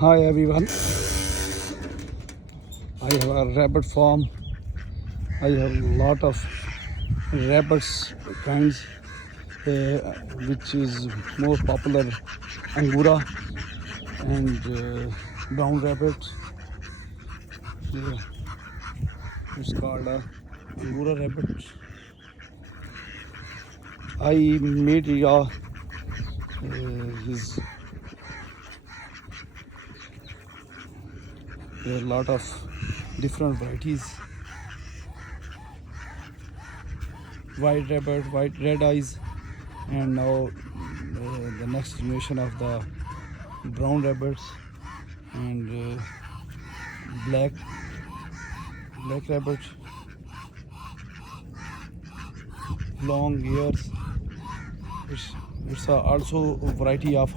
Hi everyone, I have a rabbit farm. I have a lot of rabbits kinds, which is more popular Angora and brown rabbit. Yeah, it's called Angora rabbit. I made his there are a lot of different varieties. White rabbit, white red eyes, and now the next generation of the brown rabbits and black rabbit, long ears. It's also a variety of